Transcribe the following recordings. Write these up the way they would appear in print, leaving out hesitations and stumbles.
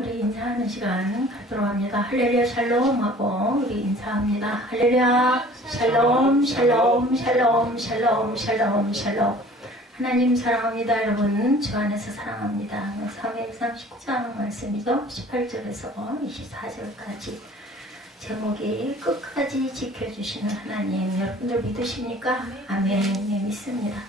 우리 인사하는 시간 갖도록 합니다. 할렐루야 샬롬 하고 우리 인사합니다. 할렐루야 샬롬 샬롬 샬롬 샬롬 샬롬 샬롬. 하나님 사랑합니다. 여러분 주 안에서 사랑합니다. 사무엘상 19장 말씀이죠. 18절에서 24절까지 제목이 끝까지 지켜주시는 하나님. 여러분들 믿으십니까? 아멘. 네, 믿습니다.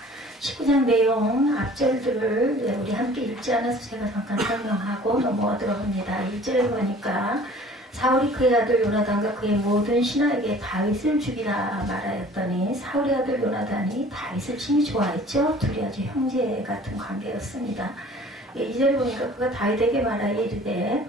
19장 내용 앞절들을 우리 함께 읽지 않아서 제가 잠깐 설명하고 넘어가도록 합니다. 1절에 보니까 사울이 그의 아들 요나단과 그의 모든 신하에게 다윗을 죽이라 말하였더니 사울의 아들 요나단이 다윗을 심히 좋아했죠. 둘이 아주 형제 같은 관계였습니다. 2절에 보니까 그가 다윗에게 말하여 이르되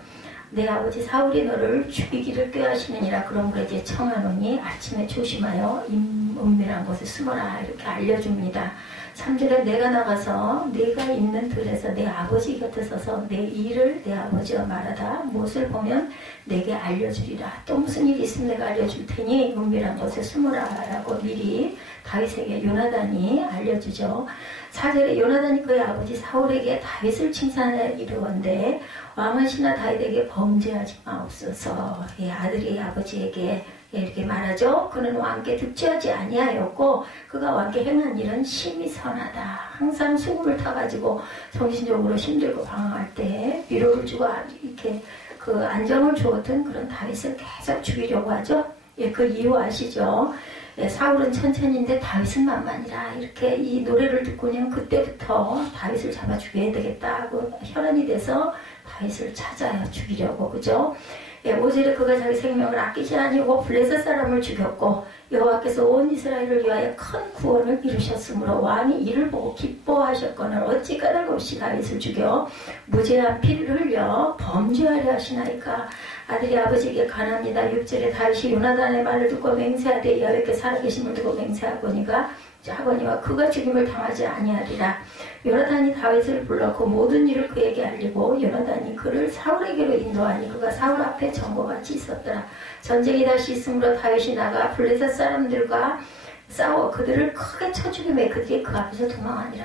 내 아버지 사울이 너를 죽이기를 꾀하시느니라. 그러므로 이제 청하노니 아침에 조심하여 은밀한 곳에 숨어라. 이렇게 알려줍니다. 3절에 내가 나가서 네가 있는 들에서 내 아버지 곁에 서서 내 일을 내 아버지와 말하다 무엇을 보면 내게 알려주리라. 또 무슨 일이 있으면 내가 알려줄 테니 은밀한 곳에 숨어라 라고 미리 다윗에게 요나단이 알려주죠. 4절에 요나단이 그의 아버지 사울에게 다윗을 칭찬하여 이르건대 왕하시나 다윗에게 범죄하지 마옵소서. 아들이 아버지에게 이렇게 말하죠. 그는 왕께 득죄하지 아니하였고 그가 왕께 행한 일은 심히 선하다. 항상 수금을 타가지고 정신적으로 힘들고 방황할 때 위로를 주고 이렇게 그 안정을 주었던 그런 다윗을 계속 죽이려고 하죠. 그 이유 아시죠? 사울은 천천히인데 다윗은 만만이라. 이렇게 이 노래를 듣고는 그때부터 다윗을 잡아 죽여야 되겠다 하고 혈안이 돼서 다윗을 찾아요. 죽이려고. 그죠? 5절에 그가 자기 생명을 아끼지 아니고 블레셋 사람을 죽였고 여호와께서 온 이스라엘을 위하여 큰 구원을 이루셨으므로 왕이 이를 보고 기뻐하셨거늘 어찌 까닭 없이 다윗을 죽여 무죄한 피를 흘려 범죄하려 하시나이까. 아들이 아버지에게 간합니다. 6절에 다윗이 요나단의 말을 듣고 맹세하되 여호와께 살아계심을 두고 맹세하거니가 하거니와 그가 죽임을 당하지 아니하리라. 요나단이 다윗을 불러 그 모든 일을 그에게 알리고 요나단이 그를 사울에게로 인도하니 그가 사울 앞에 전거같이 있었더라. 전쟁이 다시 있으므로 다윗이 나가 블레셋 사람들과 싸워 그들을 크게 쳐 죽이며 그들이 그 앞에서 도망하니라.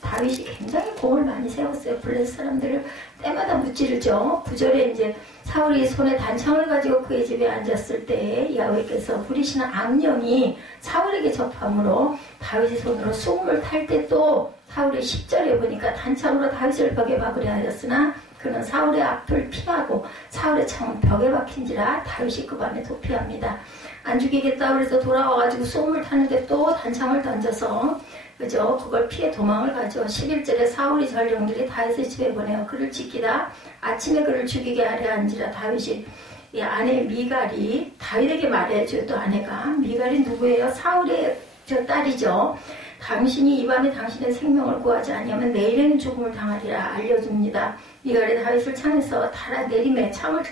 다윗이 굉장히 공을 많이 세웠어요. 블레셋 사람들을 때마다 무찌르죠. 9절에 이제 사울이 손에 단창을 가지고 그의 집에 앉았을 때 야훼께서 부리시는 악령이 사울에게 접함으로 다윗의 손으로 수금을 탈 때 또 사울이 10절에 보니까 단창으로 다윗을 벽에 박으려 하였으나 그는 사울의 앞을 피하고 사울의 창은 벽에 박힌지라 다윗이 그 밤에 도피합니다. 안 죽이겠다 그래서 돌아와가지고 수금을 타는데 또 단창을 던져서 그죠? 그걸 피해 도망을 가죠. 11절에 사울이 전령들이 다윗의 집에 보내어 그를 지키다 아침에 그를 죽이게 하려 한지라. 다윗이 이 아내 미갈이 다윗에게 말해줘. 또 아내가 미갈이 누구예요? 사울의 저 딸이죠. 당신이 이 밤에 당신의 생명을 구하지 아니하면 내일에는 죽음을 당하리라 알려줍니다. 미갈이 다윗을 창에서 달아내리매 창을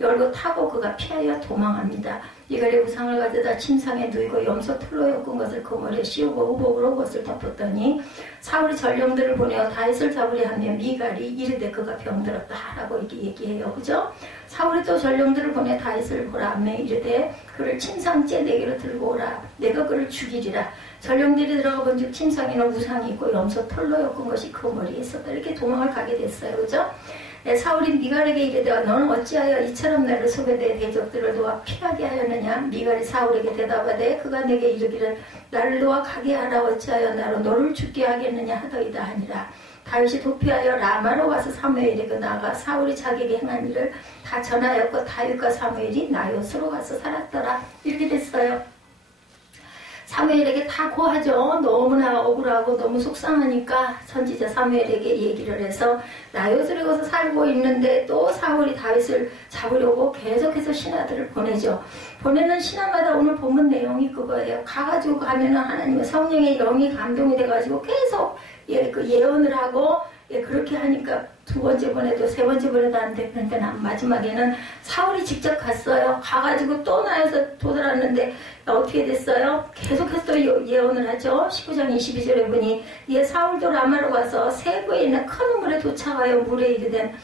열고 타고 그가 피하여 도망합니다. 미갈이 우상을 가져다 침상에 누이고 염소 털로 엮은 것을 그 머리에 씌우고 우복으로 그것을 덮었더니 사울이 전령들을 보내어 다윗을 잡으려 하면 미갈이 이르되 그가 병들었다 라고 이렇게 얘기해요. 그죠? 사울이 또 전령들을 보내 다윗을 보라 하며 이르되 그를 침상째 내게로 들고 오라. 내가 그를 죽이리라. 전령들이 들어가 본즉 침상에는 우상이 있고 염소 털로 엮은 것이 그 머리에 있었다. 이렇게 도망을 가게 됐어요. 그죠? 사울이 미갈에게 이르되 너는 어찌하여 이처럼 나를 속여 내 대적들을 도와 피하게 하였느냐. 미갈이 사울에게 대답하되 그가 내게 이르기를 나를 도와 가게 하라. 어찌하여 나로 너를 죽게 하겠느냐 하더이다 하니라. 다윗이 도피하여 라마로 와서 사무엘에게 나아가 사울이 자기에게 행한 일을 다 전하였고 다윗과 사무엘이 나요스로 가서 살았더라. 이렇게 됐어요. 사무엘에게 다 고하죠. 너무나 억울하고 너무 속상하니까 선지자 사무엘에게 얘기를 해서 나요스에 가서 살고 있는데 또 사울이 다윗을 잡으려고 계속해서 신하들을 보내죠. 보내는 신하마다 오늘 본문 내용이 그거예요. 가가지고 가면은 하나님의 성령의 영이 감동이 돼가지고 계속 예언을 하고 그렇게 하니까 두 번째 번에도 세 번째 번에도 안 됐는데 마지막에는 사울이 직접 갔어요. 가가지고 또 나여서 도달았는데 어떻게 됐어요? 계속해서 또 예언을 하죠. 19장 22절에 보니 이에 사울도 라마로 가서 세부에 있는 큰 물에 도착하여 물에 이르된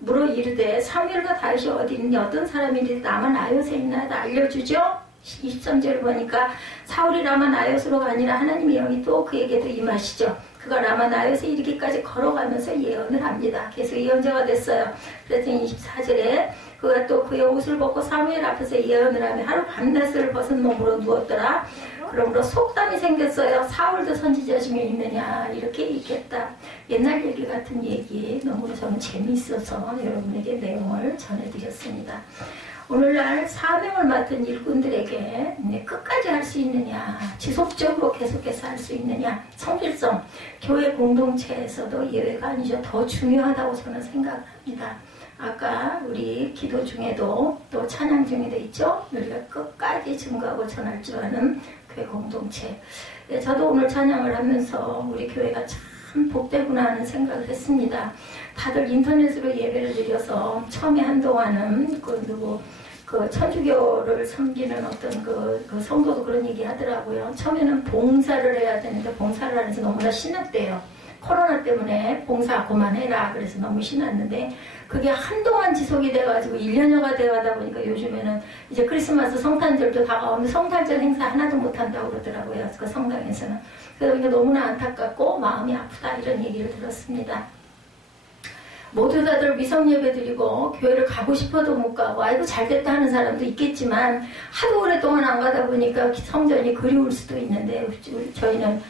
물어 이르되 사무엘과 다윗이 어디 있느니 어떤 사람인지 나만 나요새 있나 알려주죠. 23절을 보니까 사울이 라마 나요스로 가니라. 하나님의 영이 또 그에게도 임하시죠. 그가 라마나에서 이르기까지 걸어가면서 예언을 합니다. 계속 예언자가 됐어요. 그랬더니 24절에 그가 또 그의 옷을 벗고 사무엘 앞에서 예언을 하며 하루 밤낮을 벗은 몸으로 누웠더라. 그러므로 속담이 생겼어요. 사울도 선지자 중에 있느냐 이렇게 얘기했다. 옛날 얘기 같은 얘기 너무 저는 재미있어서 여러분에게 내용을 전해드렸습니다. 오늘날 사명을 맡은 일꾼들에게 끝까지 할 수 있느냐, 지속적으로 계속해서 할 수 있느냐, 성실성, 교회 공동체에서도 예외가 아니죠. 더 중요하다고 저는 생각합니다. 아까 우리 기도 중에도 또 찬양 중에도 있죠. 우리가 끝까지 증거하고 전할 줄 아는 교회 공동체. 저도 오늘 찬양을 하면서 우리 교회가 참 복되구나 하는 생각을 했습니다. 다들 인터넷으로 예배를 드려서 처음에 한동안은 그 천주교를 섬기는 어떤 그 성도도 그런 얘기 하더라고요. 처음에는 봉사를 해야 되는데 봉사를 하면서 너무나 신났대요. 코로나 때문에 봉사 그만해라 그래서 너무 신났는데 그게 한동안 지속이 돼가지고 1년여가 돼가다 보니까 요즘에는 이제 크리스마스 성탄절도 다가오는데 성탄절 행사 하나도 못한다고 그러더라고요. 그 성당에서는. 그러니까 너무나 안타깝고 마음이 아프다 이런 얘기를 들었습니다. 모두 다들 위성 예배 드리고 교회를 가고 싶어도 못 가고 아이고 잘됐다 하는 사람도 있겠지만 하도 오랫동안 안 가다 보니까 성전이 그리울 수도 있는데 저희는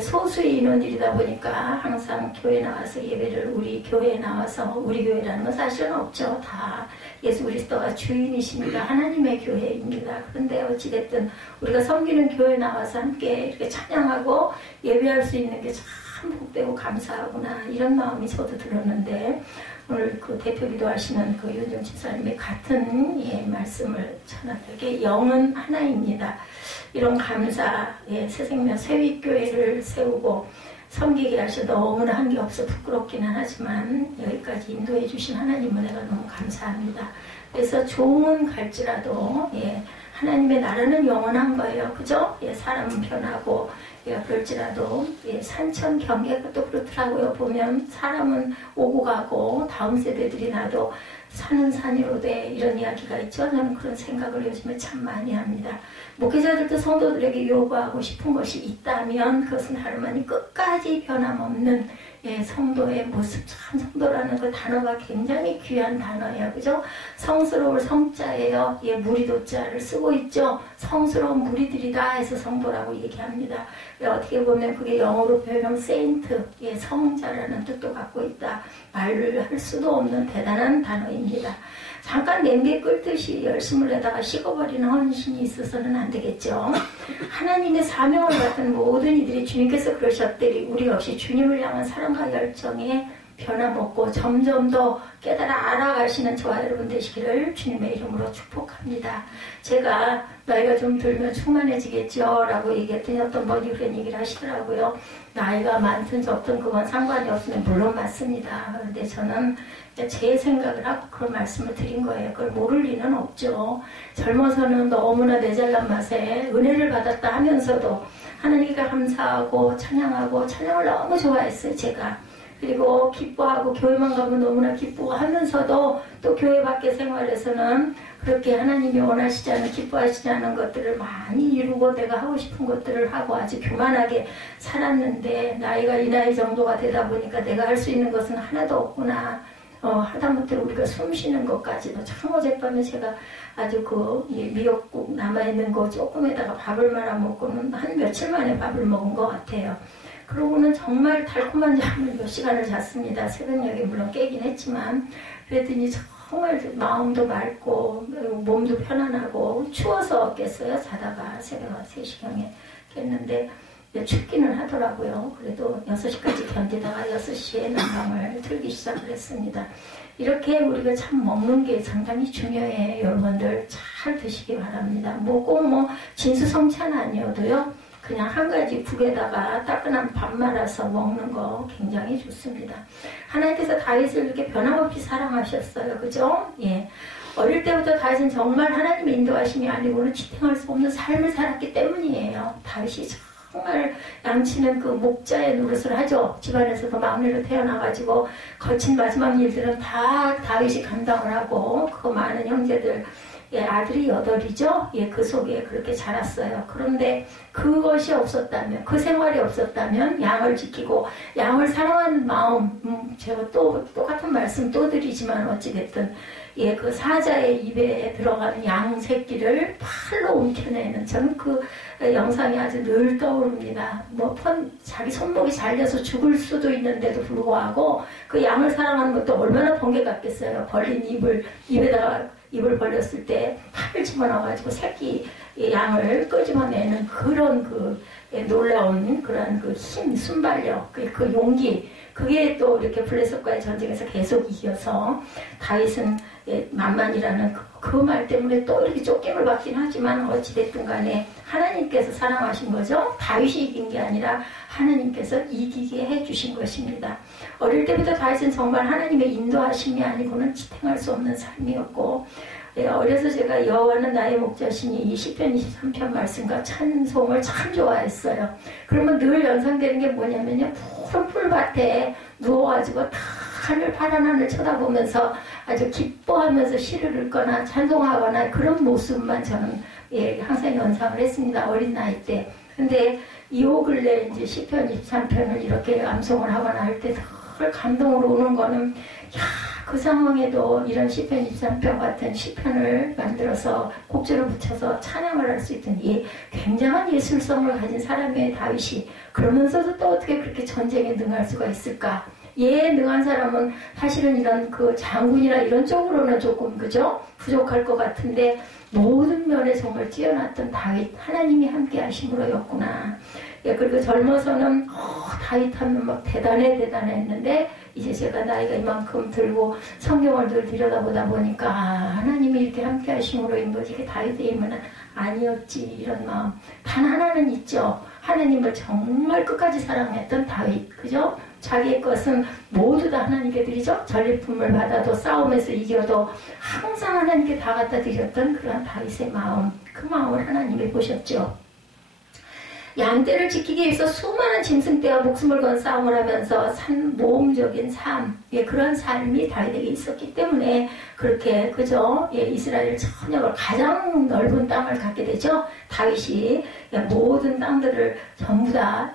소수의 인원들이다 보니까 항상 교회 나와서 예배를 우리 교회에 나와서 우리 교회라는 건 사실은 없죠. 다 예수 그리스도가 주인이십니다. 하나님의 교회입니다. 그런데 어찌됐든 우리가 섬기는 교회에 나와서 함께 이렇게 찬양하고 예배할 수 있는 게 참 복되고 감사하구나 이런 마음이 저도 들었는데 오늘 그 대표 기도하시는 그 윤정 집사님의 같은 말씀을 전하되게 영은 하나입니다. 이런 감사, 새생명 새윗교회를 세우고 섬기게 하셔 너무나 한 게 없어 부끄럽기는 하지만 여기까지 인도해 주신 하나님 은혜가 너무 감사합니다. 그래서 종은 갈지라도 하나님의 나라는 영원한 거예요. 그죠? 사람은 변하고 그럴지라도 산천 경계가 또 그렇더라고요. 보면 사람은 오고 가고 다음 세대들이 나도 사는 산이로 돼 이런 이야기가 있죠. 저는 그런 생각을 요즘에 참 많이 합니다. 목회자들도 성도들에게 요구하고 싶은 것이 있다면 그것은 다름 아닌 끝까지 변함없는 성도의 모습. 참 성도라는 그 단어가 굉장히 귀한 단어예요. 그죠? 성스러울 성자예요. 무리도자를 쓰고 있죠. 성스러운 무리들이다 해서 성도라고 얘기합니다. 어떻게 보면 그게 영어로 표현하면 세인트, 성자라는 뜻도 갖고 있다. 말을 할 수도 없는 대단한 단어입니다. 잠깐 냄비에 끓듯이 열심을 내다가 식어버리는 헌신이 있어서는 안 되겠죠. 하나님의 사명을 맡은 모든 이들이 주님께서 그러셨더니 우리 역시 주님을 향한 사랑과 열정에 변함없고 점점 더 깨달아 알아가시는 저와 여러분 되시기를 주님의 이름으로 축복합니다. 제가 나이가 좀 들면 충만해지겠죠 라고 얘기했더니 어떤 분이 그런 얘기를 하시더라고요. 나이가 많든 적든 그건 상관이 없으면 물론 맞습니다. 그런데 저는 제 생각을 하고 그런 말씀을 드린 거예요. 그걸 모를 리는 없죠. 젊어서는 너무나 내 잘난 맛에 은혜를 받았다 하면서도 하나님께 감사하고 찬양하고 찬양을 너무 좋아했어요. 제가. 그리고 기뻐하고 교회만 가면 너무나 기뻐하면서도 또 교회 밖의 생활에서는 그렇게 하나님이 원하시지 않은 기뻐하시지 않은 것들을 많이 이루고 내가 하고 싶은 것들을 하고 아주 교만하게 살았는데 나이가 이 나이 정도가 되다 보니까 내가 할 수 있는 것은 하나도 없구나. 하다못해 우리가 숨 쉬는 것까지도 참 어젯밤에 제가 아주 미역국 남아있는 거 조금에다가 밥을 말아 먹고는 한 며칠 만에 밥을 먹은 것 같아요. 그러고는 정말 달콤한 잠을 몇 시간을 잤습니다. 새벽녘에 물론 깨긴 했지만 그랬더니 정말 마음도 맑고 몸도 편안하고 추워서 깼어요. 자다가 새벽 3시경에 깼는데 춥기는 하더라고요. 그래도 6시까지 견디다가 6시에 난방을 틀기 시작을 했습니다. 이렇게 우리가 참 먹는 게 상당히 중요해요. 여러분들 잘 드시기 바랍니다. 꼭 진수성찬 아니어도요. 그냥 한 가지 국에다가 따끈한 밥 말아서 먹는 거 굉장히 좋습니다. 하나님께서 다윗을 이렇게 변함없이 사랑하셨어요. 그죠? 어릴 때부터 다윗은 정말 하나님의 인도하심이 아니고는 지탱할 수 없는 삶을 살았기 때문이에요. 다윗이 정말 양치는 그 목자의 노릇을 하죠. 집안에서도 막내로 태어나가지고 거친 마지막 일들은 다 다윗이 감당을 하고 그 많은 형제들 예, 아들이 8이죠. 예, 그 속에 그렇게 자랐어요. 그런데 그것이 없었다면, 그 생활이 없었다면 양을 지키고 양을 사랑하는 마음, 제가 또 똑같은 말씀 또 드리지만 어찌됐든 예, 그 사자의 입에 들어가는 양 새끼를 팔로 움켜내는 저는 그 영상이 아주 늘 떠오릅니다. 자기 손목이 잘려서 죽을 수도 있는데도 불구하고 그 양을 사랑하는 것도 얼마나 번개 같겠어요. 벌린 입에다가 입을 벌렸을 때 팔을 집어넣어가지고 새끼 양을 끄집어내는 그런 그 놀라운 그런 그 힘, 순발력, 그 용기, 그게 또 이렇게 블레셋과의 전쟁에서 계속 이겨서 다윗은 만만이라는 그 말 때문에 또 이렇게 쫓김을 받긴 하지만 어찌됐든 간에 하나님께서 사랑하신 거죠. 다윗이 이긴 게 아니라 하나님께서 이기게 해주신 것입니다. 어릴 때부터 다윗은 정말 하나님의 인도하심이 아니고는 지탱할 수 없는 삶이었고, 어려서 제가 여호와는 나의 목자시니 이 시편 23편 말씀과 찬송을 참 좋아했어요. 그러면 늘 연상되는 게 뭐냐면요, 푸른 풀밭에 누워가지고 하늘, 파란 하늘 쳐다보면서 아주 기뻐하면서 시를 읽거나 찬송하거나 그런 모습만 저는 항상 연상을 했습니다. 어린 나이 때. 근데 요 근래 이제 시편 23편을 이렇게 암송을 하거나 할 때 늘 감동으로 오는 거는, 그 상황에도 이런 시편 23편 같은 시편을 만들어서 곡조를 붙여서 찬양을 할 수 있던 이 굉장한 예술성을 가진 사람의 다윗이 그러면서도 또 어떻게 그렇게 전쟁에 능할 수가 있을까? 능한 사람은 사실은 이런 그 장군이나 이런 쪽으로는 조금 그죠? 부족할 것 같은데 모든 면에 정말 뛰어났던 다윗, 하나님이 함께 하심으로였구나. 그리고 젊어서는 다윗 하면 막 대단했는데 이제 제가 나이가 이만큼 들고 성경을 늘 들여다보다 보니까 하나님이 이렇게 함께 하심으로인 거지 이게 다윗의 힘은 아니었지, 이런 마음. 단 하나는 있죠. 하나님을 정말 끝까지 사랑했던 다윗, 그죠? 자기의 것은 모두 다 하나님께 드리죠. 전리품을 받아도 싸움에서 이겨도 항상 하나님께 다 갖다 드렸던 그런 다윗의 마음, 그 마음을 하나님이 보셨죠. 양떼를 지키기 위해서 수많은 짐승떼와 목숨을 건 싸움을 하면서 산 모험적인 삶, 그런 삶이 다윗에게 있었기 때문에 그렇게 그죠? 이스라엘 전역을 가장 넓은 땅을 갖게 되죠. 다윗이 모든 땅들을 전부 다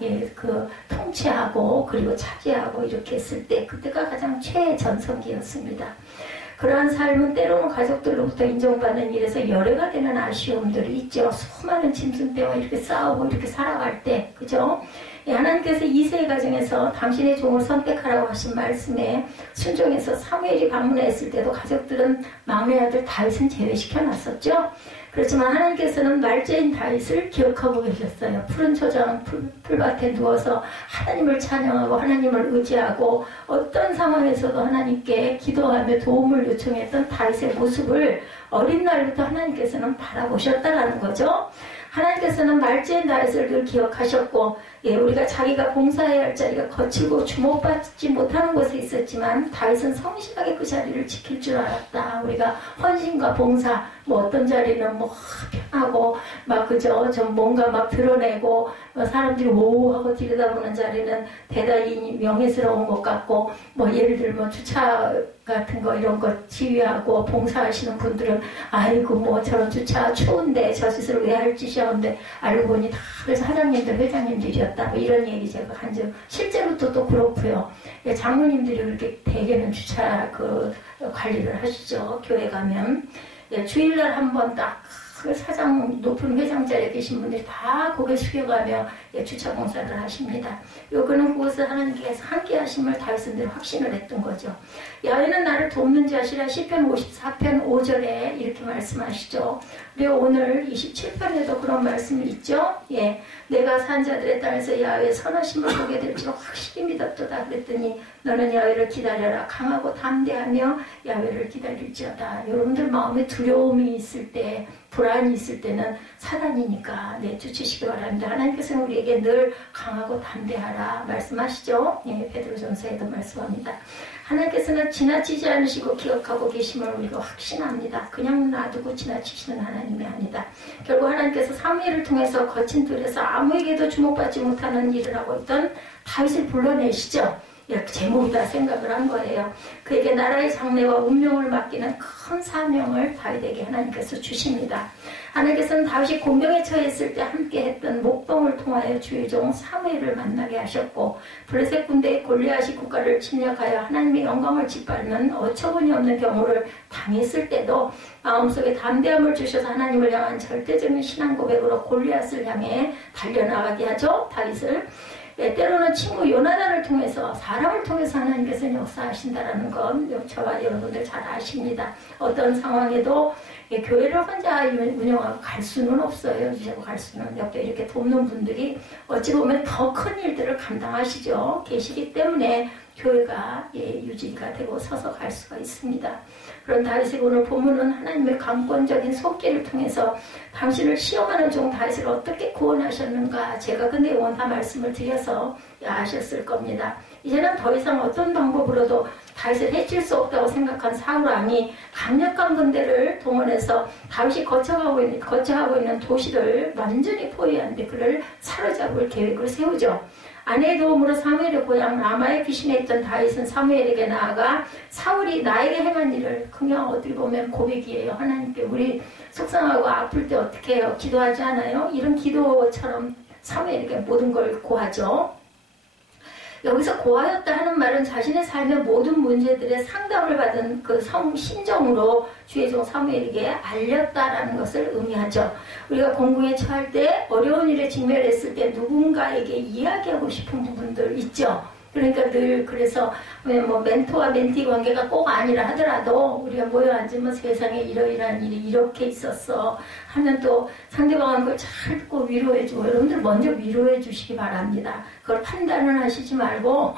통치하고 그리고 차지하고 이렇게 했을 때 그때가 가장 최전성기였습니다. 그러한 삶은 때로는 가족들로부터 인정받는 일에서 열애가 되는 아쉬움들이 있죠. 수많은 짐승떼와 이렇게 싸우고 이렇게 살아갈 때, 그죠? 하나님께서 이세의 가정에서 당신의 종을 선택하라고 하신 말씀에 순종해서 사무엘이 방문했을 때도 가족들은 막내 아들 다윗은 제외시켜놨었죠. 그렇지만 하나님께서는 말째인 다윗을 기억하고 계셨어요. 푸른 초장 풀밭에 누워서 하나님을 찬양하고 하나님을 의지하고 어떤 상황에서도 하나님께 기도하며 도움을 요청했던 다윗의 모습을 어린 날부터 하나님께서는 바라보셨다라는 거죠. 하나님께서는 말째인 다윗을 늘 기억하셨고, 우리가 자기가 봉사해야 할 자리가 거칠고 주목받지 못하는 곳에 있었지만 다윗은 성실하게 그 자리를 지킬 줄 알았다. 우리가 헌신과 봉사, 어떤 자리는 편하고 그죠? 좀 뭔가 막 드러내고 사람들이 오하고 들여다보는 자리는 대단히 명예스러운 것 같고, 예를 들면 주차 같은 거 이런 거 지휘하고 봉사하시는 분들은 아이고 저런 주차 추운데 저 짓을 왜 할 짓이었는데 알고 보니 다 그래서 사장님들 회장님들이었다, 이런 얘기 제가 한 적 실제로 또 그렇고요. 장로님들이 그렇게 대개는 주차 관리를 하시죠. 교회 가면 주일날 한번 딱 사장 높은 회장 자리에 계신 분들이 다 고개 숙여가며 주차 봉사를 하십니다. 요거는 그것을 하나님께서 함께 하심을 다윗은 늘 확신을 했던 거죠. 여호와는 나를 돕는 자시라 시편 54편 5절에 이렇게 말씀하시죠. 그리고 오늘 27편에도 그런 말씀이 있죠. 내가 산 자들의 땅에서 야훼의 선하심을 보게 될 줄 확실히 믿었도다. 그랬더니 너는 야훼를 기다려라. 강하고 담대하며 야훼를 기다릴지어다. 여러분들 마음에 두려움이 있을 때, 불안이 있을 때는 사단이니까 내쫓으시기 바랍니다. 하나님께서는 우리에게 늘 강하고 담대하라 말씀하시죠. 베드로전서에도 말씀합니다. 하나님께서는 지나치지 않으시고 기억하고 계심을 우리가 확신합니다. 그냥 놔두고 지나치시는 하나님이 아니다. 결국 하나님께서 사무엘을 통해서 거친 들에서 아무에게도 주목받지 못하는 일을 하고 있던 다윗을 불러내시죠. 제목이다 생각을 한 거예요. 그에게 나라의 장래와 운명을 맡기는 큰 사명을 다윗에게 하나님께서 주십니다. 하나님께서는 다윗이 공경에 처했을 때 함께했던 목동을 통하여 주의 종 사무엘을 만나게 하셨고 블레셋 군대의 골리앗이 국가를 침략하여 하나님의 영광을 짓밟는 어처구니 없는 경우를 당했을 때도 마음속에 담대함을 주셔서 하나님을 향한 절대적인 신앙 고백으로 골리앗을 향해 달려나가게 하죠. 다윗을. 때로는 친구 요나단을 통해서 사람을 통해서 하나님께서 역사하신다라는 건 저와 여러분들 잘 아십니다. 어떤 상황에도 교회를 혼자 운영하고 갈 수는 없어요. 유지하고 갈 수는. 옆에 이렇게 돕는 분들이 어찌 보면 더 큰 일들을 감당하시죠. 계시기 때문에 교회가 유지가 되고 서서 갈 수가 있습니다. 그런 다윗의 오늘 본문은 하나님의 강권적인 손길을 통해서 당신을 시험하는 종 다윗을 어떻게 구원하셨는가 제가 그 내용은 다 말씀을 드려서 아셨을 겁니다. 이제는 더 이상 어떤 방법으로도 다윗을 해칠 수 없다고 생각한 사울왕이 강력한 군대를 동원해서 다윗이 거쳐가고 있는 도시를 완전히 포위하는데 그를 사로잡을 계획을 세우죠. 아내의 도움으로 사무엘의 고향 라마에 귀신에 있던 다윗은 사무엘에게 나아가 사울이 나에게 행한 일을 그냥 어떻게 보면 고백이에요. 하나님께 우리 속상하고 아플 때 어떻게 해요? 기도하지 않아요? 이런 기도처럼 사무엘에게 모든 걸 고하죠. 여기서 고하였다 하는 말은 자신의 삶의 모든 문제들의 상담을 받은 그 심정으로 주의 종 사무엘에게 알렸다라는 것을 의미하죠. 우리가 공공에 처할 때 어려운 일에 직면했을 때 누군가에게 이야기하고 싶은 부분들 있죠. 그러니까 늘 그래서 뭐 멘토와 멘티 관계가 꼭 아니라 하더라도 우리가 모여 앉으면 세상에 이러이러한 일이 이렇게 있었어 하면 또 상대방은 그걸 잘 듣고 위로해주고 여러분들 먼저 위로해 주시기 바랍니다. 그걸 판단을 하시지 말고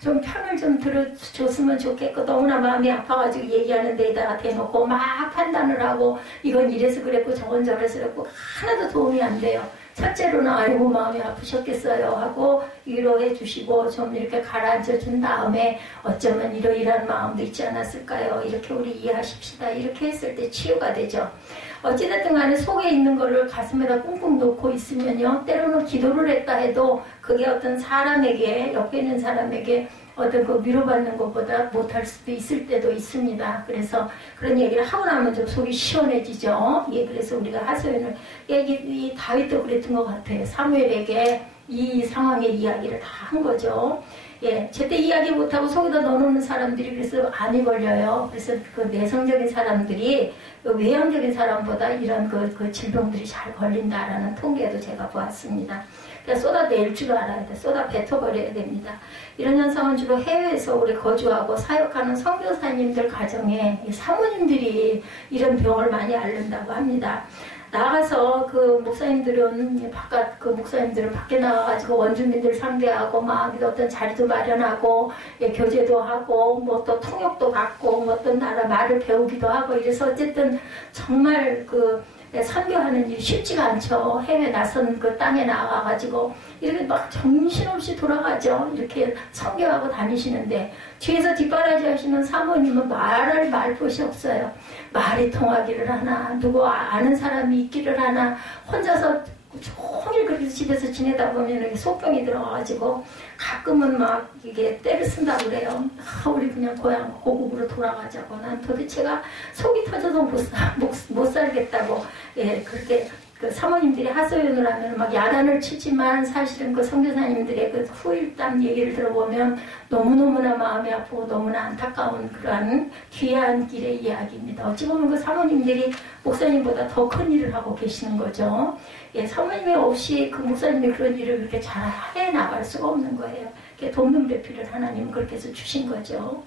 좀 편을 좀 들어줬으면 좋겠고 너무나 마음이 아파가지고 얘기하는 데에다가 대놓고 막 판단을 하고 이건 이래서 그랬고 저건 저래서 그랬고 하나도 도움이 안 돼요. 첫째로는 아이고 마음이 아프셨겠어요 하고 위로해 주시고 좀 이렇게 가라앉혀 준 다음에 어쩌면 이러이러한 마음도 있지 않았을까요? 이렇게 우리 이해하십시다. 이렇게 했을 때 치유가 되죠. 어찌됐든 간에 속에 있는 거를 가슴에다 꽁꽁 놓고 있으면요. 때로는 기도를 했다 해도 그게 어떤 사람에게 옆에 있는 사람에게 어떤 그 위로받는 것보다 못할 수도 있을 때도 있습니다. 그래서 그런 얘기를 하고 나면 좀 속이 시원해지죠. 예, 그래서 우리가 하소연을 이 다윗도 그랬던 것 같아요. 사무엘에게 이 상황의 이야기를 다 한 거죠. 예, 제때 이야기 못하고 속에다 넣어놓는 사람들이 그래서 암이 걸려요. 그래서 그 내성적인 사람들이 외향적인 사람보다 이런 그 질병들이 잘 걸린다라는 통계도 제가 보았습니다. 그러니까 쏟아낼 줄 알아야 돼. 쏟아 뱉어버려야 됩니다. 이런 현상은 주로 해외에서 오래 거주하고 사역하는 선교사님들 가정에 사모님들이 이런 병을 많이 앓는다고 합니다. 나가서 그 목사님들은 밖에 나가가지고 원주민들 상대하고 막 어떤 자리도 마련하고 교제도 하고 뭐 또 통역도 받고 뭐 어떤 나라 말을 배우기도 하고 이래서 어쨌든 정말 선교하는 일이 쉽지가 않죠. 해외 낯선 그 땅에 나가가지고 이렇게 막 정신없이 돌아가죠. 이렇게 선교하고 다니시는데 뒤에서 뒷바라지 하시는 사모님은 말할 말벗이 없어요. 말이 통하기를 하나 누구 아는 사람이 있기를 하나 혼자서 종일 그렇게 집에서 지내다 보면 속병이 들어가가지고 가끔은 막 이게 때를 쓴다 그래요. 우리 그냥 고향 고국으로 돌아가자고. 난 도대체가 속이 터져서 못 살겠다고. 예, 그렇게 그 사모님들이 하소연을 하면 막 야단을 치지만 사실은 그 선교사님들의 그 후일담 얘기를 들어보면 너무너무나 마음이 아프고 너무나 안타까운 그러한 귀한 길의 이야기입니다. 어찌 보면 그 사모님들이 목사님보다 더 큰 일을 하고 계시는 거죠. 예, 사모님이 없이 그 목사님이 그런 일을 그렇게 잘 해나갈 수가 없는 거예요. 돕는 배필을 하나님은 그렇게 해서 주신 거죠.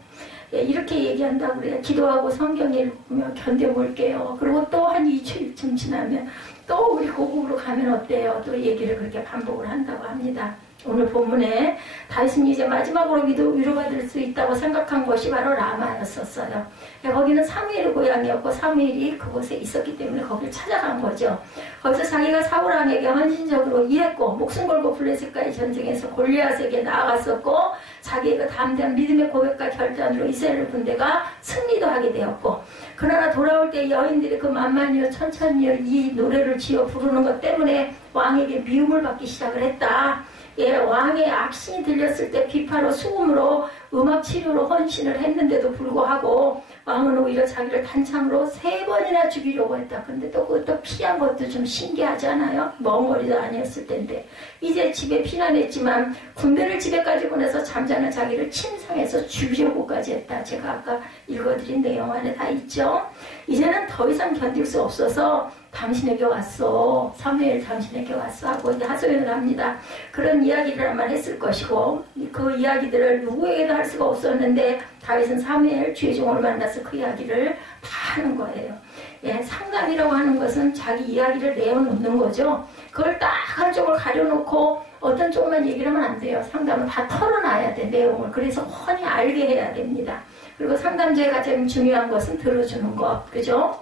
예, 이렇게 얘기한다고 그래요. 기도하고 성경 읽으며 견뎌볼게요. 그리고 또 한 2주일쯤 지나면 또 우리 고국으로 가면 어때요? 또 얘기를 그렇게 반복을 한다고 합니다. 오늘 본문에 다윗은 이제 마지막으로 위로받을 수 있다고 생각한 곳이 바로 라마였었어요. 거기는 사무엘의 고향이었고 사무엘이 그곳에 있었기 때문에 거기를 찾아간 거죠. 거기서 자기가 사울왕에게 헌신적으로 일했고 목숨 걸고 블레셋과의 전쟁에서 골리앗에게 나아갔었고 자기의 그 담대한 믿음의 고백과 결단으로 이스라엘 군대가 승리도 하게 되었고 그러나 돌아올 때 여인들이 그 만만히요 천천히요 이 노래를 지어 부르는 것 때문에 왕에게 미움을 받기 시작을 했다. 예, 왕의 악신이 들렸을 때 비파로 수금으로 음악 치료로 헌신을 했는데도 불구하고 왕은 오히려 자기를 단창으로 3번이나 죽이려고 했다. 근데 또 그것도 피한 것도 좀 신기하지 않아요? 먼 거리도 아니었을 텐데. 이제 집에 피난했지만 군대를 집에까지 보내서 잠자는 자기를 침상에서 죽이려고까지 했다. 제가 아까 읽어드린 내용 안에 다 있죠? 이제는 더 이상 견딜 수 없어서 당신에게 왔어. 사무엘 당신에게 왔어. 하고 이제 하소연을 합니다. 그런 이야기를 아마 했을 것이고 그 이야기들을 누구에게도 할 수가 없었는데 다윗은 사무엘 주의종을 만나서 그 이야기를 다 하는 거예요. 예, 상담이라고 하는 것은 자기 이야기를 내어놓는 거죠. 그걸 딱 한쪽을 가려놓고 어떤 쪽만 얘기를 하면 안 돼요. 상담은 다 털어놔야 돼, 내용을. 그래서 훤히 알게 해야 됩니다. 그리고 상담자의 가장 중요한 것은 들어주는 것. 그죠?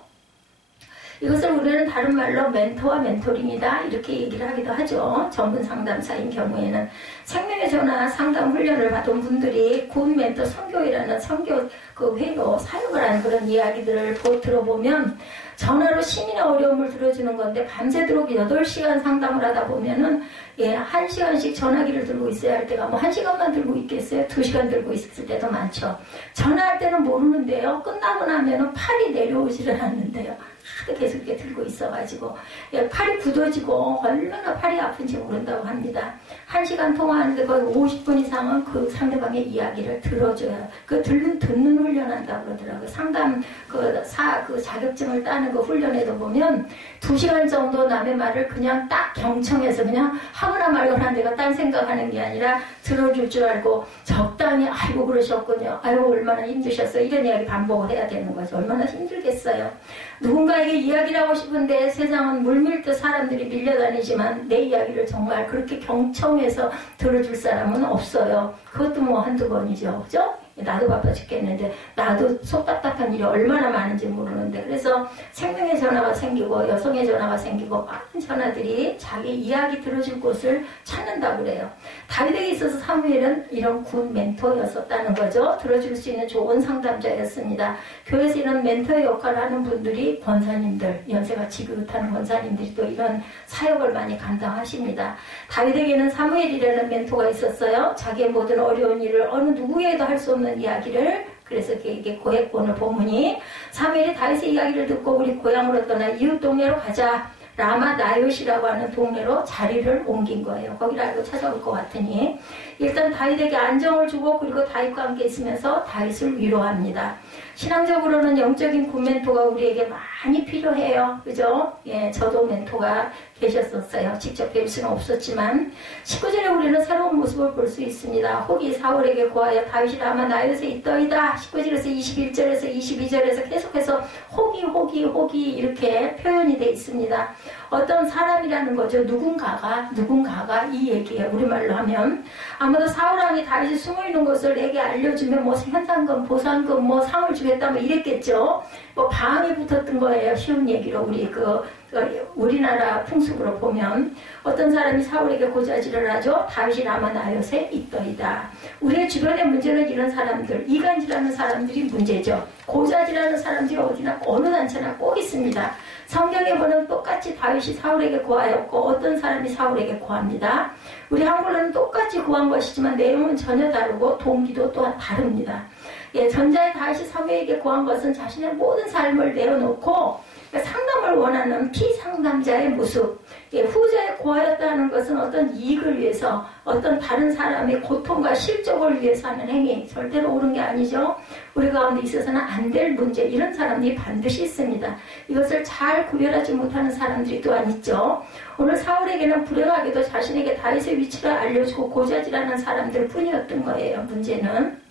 이것을 우리는 다른 말로 멘토와 멘토링이다 이렇게 얘기를 하기도 하죠. 전문 상담사인 경우에는 생명의 전화 상담 훈련을 받은 분들이 군 멘토 선교회라는 선교 그 회로 사역을 하는 그런 이야기들을 들어보면 전화로 시민의 어려움을 들어주는 건데 밤새도록 8시간 상담을 하다 보면은 예, 1시간씩 전화기를 들고 있어야 할 때가 뭐 1시간만 들고 있겠어요? 2시간 들고 있을 때도 많죠. 전화할 때는 모르는데요. 끝나고 나면은 팔이 내려오지를 않는데요. 하도 계속 이렇게 들고 있어가지고 예, 팔이 굳어지고 얼마나 팔이 아픈지 모른다고 합니다. 1시간 통화하는데 거의 50분 이상은 그 상대방의 이야기를 들어줘야 그 듣는 훈련한다고 그러더라고요. 상담 그 자격증을 따는 그 훈련에도 보면 2시간 정도 남의 말을 그냥 딱 경청해서 그냥 하거나 말거나 내가 딴 생각하는 게 아니라 들어줄 줄 알고 적당히 아이고 그러셨군요. 아이고 얼마나 힘드셨어요. 이런 이야기 반복을 해야 되는 거죠. 얼마나 힘들겠어요. 누군가에게 이야기를 하고 싶은데 세상은 물밀듯 사람들이 밀려다니지만 내 이야기를 정말 그렇게 경청해서 들어줄 사람은 없어요. 그것도 뭐 한두 번이죠. 그죠? 나도 바빠 죽겠는데 나도 속 답답한 일이 얼마나 많은지 모르는데 그래서 생명의 전화가 생기고 여성의 전화가 생기고 많은 전화들이 자기 이야기 들어줄 곳을 찾는다고 그래요. 다윗에게 있어서 사무엘은 이런 군 멘토였었다는 거죠. 들어줄 수 있는 좋은 상담자였습니다. 교회에서 이런 멘토의 역할을 하는 분들이 권사님들, 연세가 지긋하는 권사님들이 또 이런 사역을 많이 감당하십니다. 다윗에게는 사무엘이라는 멘토가 있었어요. 자기의 모든 어려운 일을 어느 누구에게도 할 수 없는 이야기를 그래서 이게 고액본을 보문이 사무엘이 다윗의 이야기를 듣고 우리 고향으로 떠나 이웃 동네로 가자. 라마 나요시라고 하는 동네로 자리를 옮긴 거예요. 거기를 알고 찾아올 것 같으니 일단 다윗에게 안정을 주고 그리고 다윗과 함께 있으면서 다윗을 위로합니다. 신앙적으로는 영적인 군 멘토가 우리에게 많이 필요해요. 그죠? 예, 저도 멘토가 계셨었어요. 직접 뵐 수는 없었지만 19절에 우리는 새로운 모습을 볼 수 있습니다. 혹이 사울에게 구하여 다윗이 라마 나요시에 있더이다. 19절에서 21절에서 22절에서 계속해서 혹이 이렇게 표현이 되어 있습니다. 어떤 사람이라는 거죠. 누군가가 이 얘기예요. 우리말로 하면 아마도 사울왕이 다윗이 숨어있는 것을 내게 알려주면 뭐 현상금, 보상금, 뭐 상을 주겠다 뭐 이랬겠죠. 뭐 방이 붙었던 거예요. 쉬운 얘기로 우리나라 풍습으로 보면 어떤 사람이 사울에게 고자질을 하죠. 다윗이 라마 나요시에 있더이다. 우리의 주변의 문제는 이런 사람들, 이간질하는 사람들이 문제죠. 고자질하는 사람들이 어디나 어느 단체나 꼭 있습니다. 성경에 보면 똑같이 다윗이 사울에게 구하였고 어떤 사람이 사울에게 구합니다. 우리 한글로는 똑같이 구한 것이지만 내용은 전혀 다르고 동기도 또한 다릅니다. 예, 전자의 다윗이 사무엘에게 구한 것은 자신의 모든 삶을 내어놓고 상담을 원하는 피상담자의 모습. 예, 후자에 구하였다는 것은 어떤 이익을 위해서 어떤 다른 사람의 고통과 실족을 위해서 하는 행위. 절대로 옳은 게 아니죠. 우리 가운데 있어서는 안 될 문제. 이런 사람들이 반드시 있습니다. 이것을 잘 구별하지 못하는 사람들이 또한 있죠. 오늘 사울에게는 불행하게도 자신에게 다윗의 위치를 알려주고 고자질하는 사람들 뿐이었던 거예요. 문제는.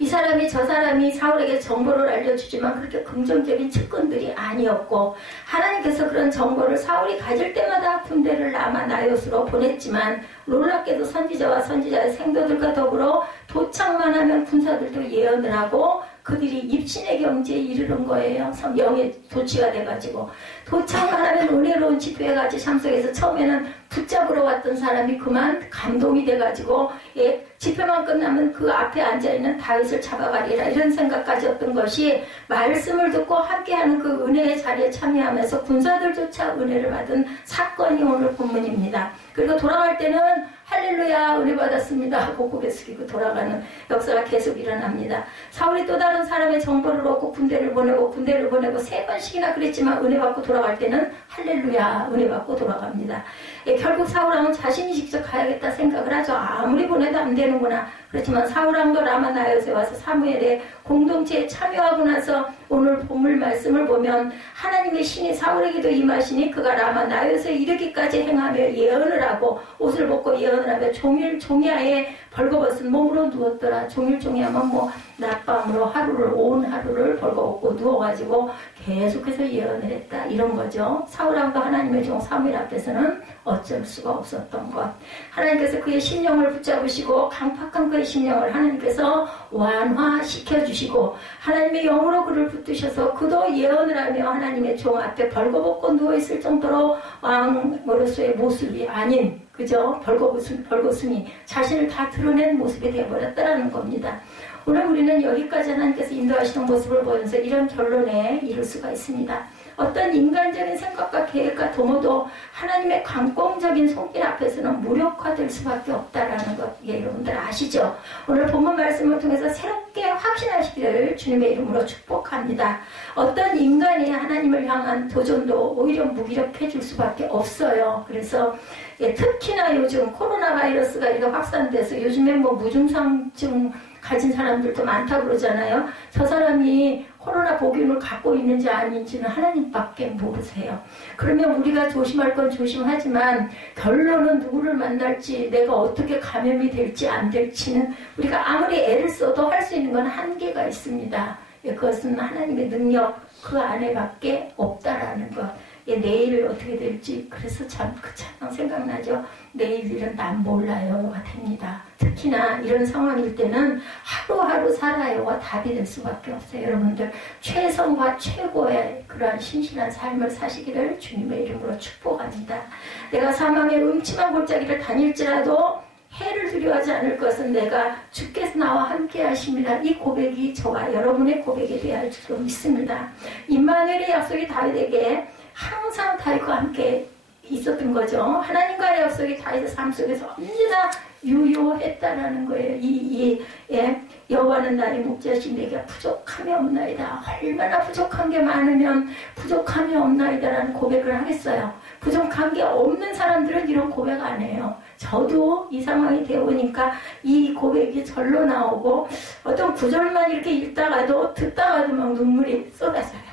이 사람이 저 사람이 사울에게 정보를 알려주지만 그렇게 긍정적인 측근들이 아니었고 하나님께서 그런 정보를 사울이 가질 때마다 군대를 라마 나요시로 보냈지만 놀랍게도 선지자와 선지자의 생도들과 더불어 도착만 하면 군사들도 예언을 하고 그들이 입신의 경지에 이르는 거예요. 영의 도취가 돼가지고 도착만 하면 은혜로운 지도에 같이 참석해서 처음에는 붙잡으러 왔던 사람이 그만 감동이 돼가지고 예, 집회만 끝나면 그 앞에 앉아있는 다윗을 잡아가리라 이런 생각까지였던 것이 말씀을 듣고 함께하는 그 은혜의 자리에 참여하면서 군사들조차 은혜를 받은 사건이 오늘 본문입니다. 그리고 돌아갈 때는 할렐루야 은혜 받았습니다 하고 고개 숙이고 돌아가는 역사가 계속 일어납니다. 사울이 또 다른 사람의 정보를 얻고 군대를 보내고 3번씩이나 그랬지만 은혜 받고 돌아갈 때는 할렐루야 은혜 받고 돌아갑니다. 예, 결국 사울왕은 자신이 직접 가야겠다 생각을 하죠. 아무리 보내도 안 되는구나. 그렇지만 사울왕도 라마나요에 와서 사무엘의 공동체에 참여하고 나서 오늘 본문 말씀을 보면 하나님의 신이 사울에게도 임하시니 그가 라마나요에 이르기까지 행하며 예언을 하고 옷을 벗고 예언을 하며 종일 종야에 벌거벗은 몸으로 누웠더라. 종일 종야면 뭐 낮밤으로 온 하루를 벌거벗고 누워가지고 계속해서 예언을 했다. 이런 거죠. 사울왕과 하나님의 종 사무엘 앞에서는 어쩔 수가 없었던 것. 하나님께서 그의 심령을 붙잡으시고 강팍한 그의 심령을 하나님께서 완화시켜주시고 하나님의 영으로 그를 붙드셔서 그도 예언을 하며 하나님의 종 앞에 벌거벗고 누워있을 정도로 왕으로서의 모습이 아닌 그저 벌거숭이 자신을 다 드러낸 모습이 되어버렸다는 겁니다. 오늘 우리는 여기까지 하나님께서 인도하시는 모습을 보면서 이런 결론에 이를 수가 있습니다. 어떤 인간적인 생각과 계획과 도모도 하나님의 광공적인 손길 앞에서는 무력화될 수밖에 없다라는 것, 예, 여러분들 아시죠? 오늘 본문 말씀을 통해서 새롭게 확신하시기를 주님의 이름으로 축복합니다. 어떤 인간이 하나님을 향한 도전도 오히려 무기력해질 수밖에 없어요. 그래서 예, 특히나 요즘 코로나 바이러스가 이렇게 확산돼서 요즘에 뭐 무증상증 가진 사람들도 많다고 그러잖아요. 저 사람이 코로나 복균을 갖고 있는지 아닌지는 하나님밖에 모르세요. 그러면 우리가 조심할 건 조심하지만 결론은 누구를 만날지 내가 어떻게 감염이 될지 안 될지는 우리가 아무리 애를 써도 할 수 있는 건 한계가 있습니다. 그것은 하나님의 능력 그 안에밖에 없다라는 것. 내일 어떻게 될지 그래서 참 그 찬양 생각나죠. 내일 일은 난 몰라요가 됩니다. 특히나 이런 상황일 때는 하루하루 살아요가 답이 될 수밖에 없어요. 여러분들 최선과 최고의 그러한 신실한 삶을 사시기를 주님의 이름으로 축복합니다. 내가 사망의 음침한 골짜기를 다닐지라도 해를 두려워하지 않을 것은 내가 주께서 나와 함께 하심이라. 이 고백이 저와 여러분의 고백이 되어야 할 줄 믿습니다. 임마누엘의 약속이 다윗에게 항상 다윗과 함께 있었던 거죠. 하나님과의 약속이 다윗의 삶 속에서 언제나 유효했다라는 거예요. 여호와는 나의 목자신 내게 부족함이 없나이다. 얼마나 부족한 게 많으면 부족함이 없나이다라는 고백을 하겠어요. 부족한 게 없는 사람들은 이런 고백 안 해요. 저도 이 상황이 되어오니까 이 고백이 절로 나오고 어떤 구절만 이렇게 읽다가도 듣다가도 막 눈물이 쏟아져요.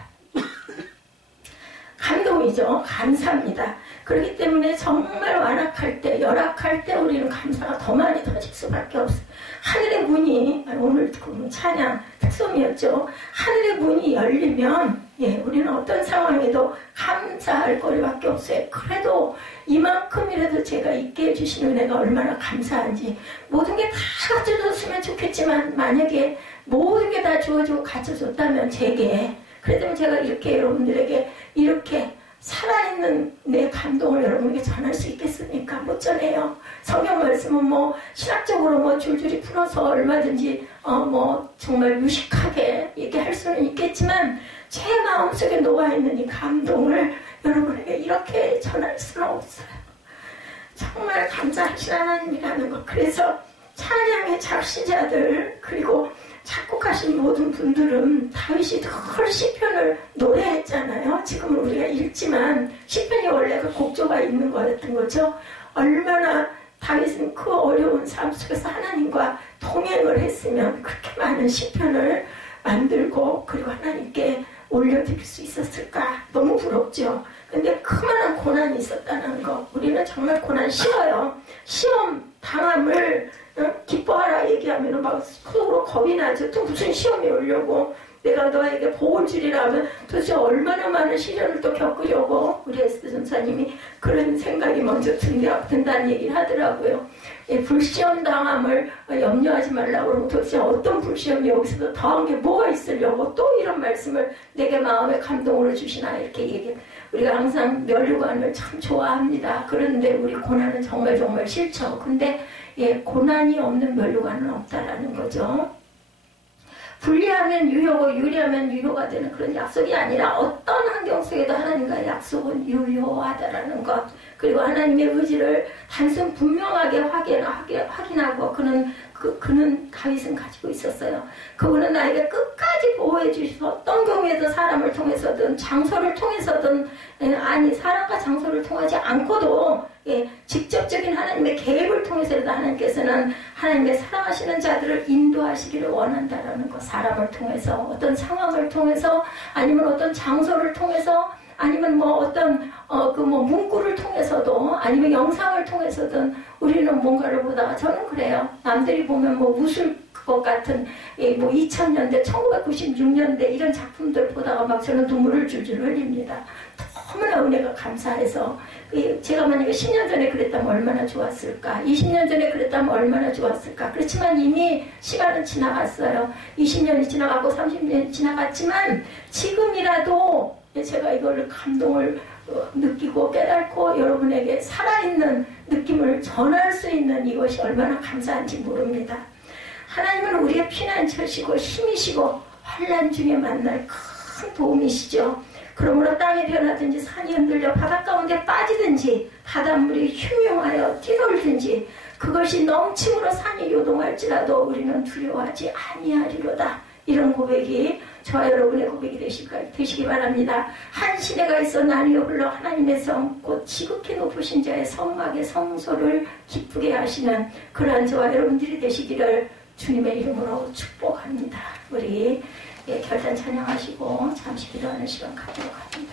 감동이죠. 감사합니다. 그렇기 때문에 정말 완악할 때, 열악할 때 우리는 감사가 더 많이 터질 수밖에 없어요. 하늘의 문이, 오늘 찬양 특송이었죠. 하늘의 문이 열리면 우리는 어떤 상황에도 감사할 거리밖에 없어요. 그래도 이만큼이라도 제가 있게 해주신 은혜가 얼마나 감사한지. 모든 게 다 갖춰줬으면 좋겠지만 만약에 모든 게 다 주어지고 갖춰줬다면 제게, 그래도 제가 이렇게 여러분들에게 이렇게 살아있는 내 감동을 여러분에게 전할 수 있겠습니까? 못 전해요. 성경 말씀은 뭐 신학적으로 뭐 줄줄이 풀어서 얼마든지 정말 유식하게 얘기할 수는 있겠지만 제 마음속에 녹아있는 이 감동을 여러분에게 이렇게 전할 수는 없어요. 정말 감사하신 하나님이라는 것. 그래서 찬양의 작시자들 그리고 작곡하신 모든 분들은 다윗이 늘 시편을 노래했잖아요. 지금은 우리가 읽지만 시편이 원래 그 곡조가 있는 거였던 거죠. 얼마나 다윗은 그 어려운 삶 속에서 하나님과 동행을 했으면 그렇게 많은 시편을 만들고 그리고 하나님께 올려드릴 수 있었을까. 너무 부럽죠. 근데 그만한 고난이 있었다는 거. 우리는 정말 고난 싫어요. 시험 당함을 기뻐하라 얘기하면 막 속으로 겁이 나죠. 또 무슨 시험이 오려고. 내가 너에게 복을 나올 줄이라면 도대체 얼마나 많은 시련을 또 겪으려고 우리 에스더 전사님이 그런 생각이 먼저 든다는 얘기를 하더라고요. 불시험 당함을 염려하지 말라고 그러고 도대체 어떤 불시험이 여기서도 더한 게 뭐가 있으려고 또 이런 말씀을 내게 마음에 감동으로 주시나 이렇게 얘기해요. 우리가 항상 면류관을 참 좋아합니다. 그런데 우리 고난은 정말 정말 싫죠. 근데 고난이 없는 면류관은 없다라는 거죠. 불리하면 유효고 유리하면 유효가 되는 그런 약속이 아니라 어떤 환경 속에도 하나님과의 약속은 유효하다라는 것. 그리고 하나님의 의지를 단순 분명하게 확인하고 그는 다윗은 가지고 있었어요. 그분은 나에게 끝까지 보호해 주셔서 어떤 경우에도 사람을 통해서든 장소를 통해서든 사람과 장소를 통하지 않고도 직접적인 하나님의 계획을 통해서라도 하나님께서는 하나님의 사랑하시는 자들을 인도하시기를 원한다라는 것. 사람을 통해서 어떤 상황을 통해서 아니면 어떤 장소를 통해서 아니면 뭐 어떤 문구를 통해서도 아니면 영상을 통해서든 우리는 뭔가를 보다가 저는 그래요. 남들이 보면 뭐 웃을 것 같은 2000년대 1996년대 이런 작품들 보다가 막 저는 눈물을 줄줄 흘립니다. 너무나 은혜가 감사해서 제가 만약에 10년 전에 그랬다면 얼마나 좋았을까, 20년 전에 그랬다면 얼마나 좋았을까. 그렇지만 이미 시간은 지나갔어요. 20년이 지나가고 30년이 지나갔지만 지금이라도 제가 이걸 감동을 느끼고 깨닫고 여러분에게 살아있는 느낌을 전할 수 있는 이것이 얼마나 감사한지 모릅니다. 하나님은 우리의 피난처시고 힘이시고 환난 중에 만날 큰 도움이시죠. 그러므로 땅이 변하든지 산이 흔들려 바닷 가운데 빠지든지 바닷물이 흉흉하여 뛰놀든지 그것이 넘침으로 산이 요동할지라도 우리는 두려워하지 아니하리로다. 이런 고백이 저와 여러분의 고백이 되시기 바랍니다. 한 시내가 있어 나뉘어 흘러 하나님의 성, 곧 지극히 높으신 자의 성막의 성소를 기쁘게 하시는 그러한 저와 여러분들이 되시기를 주님의 이름으로 축복합니다. 우리 결단 찬양하시고 잠시 기도하는 시간 갖도록 합니다.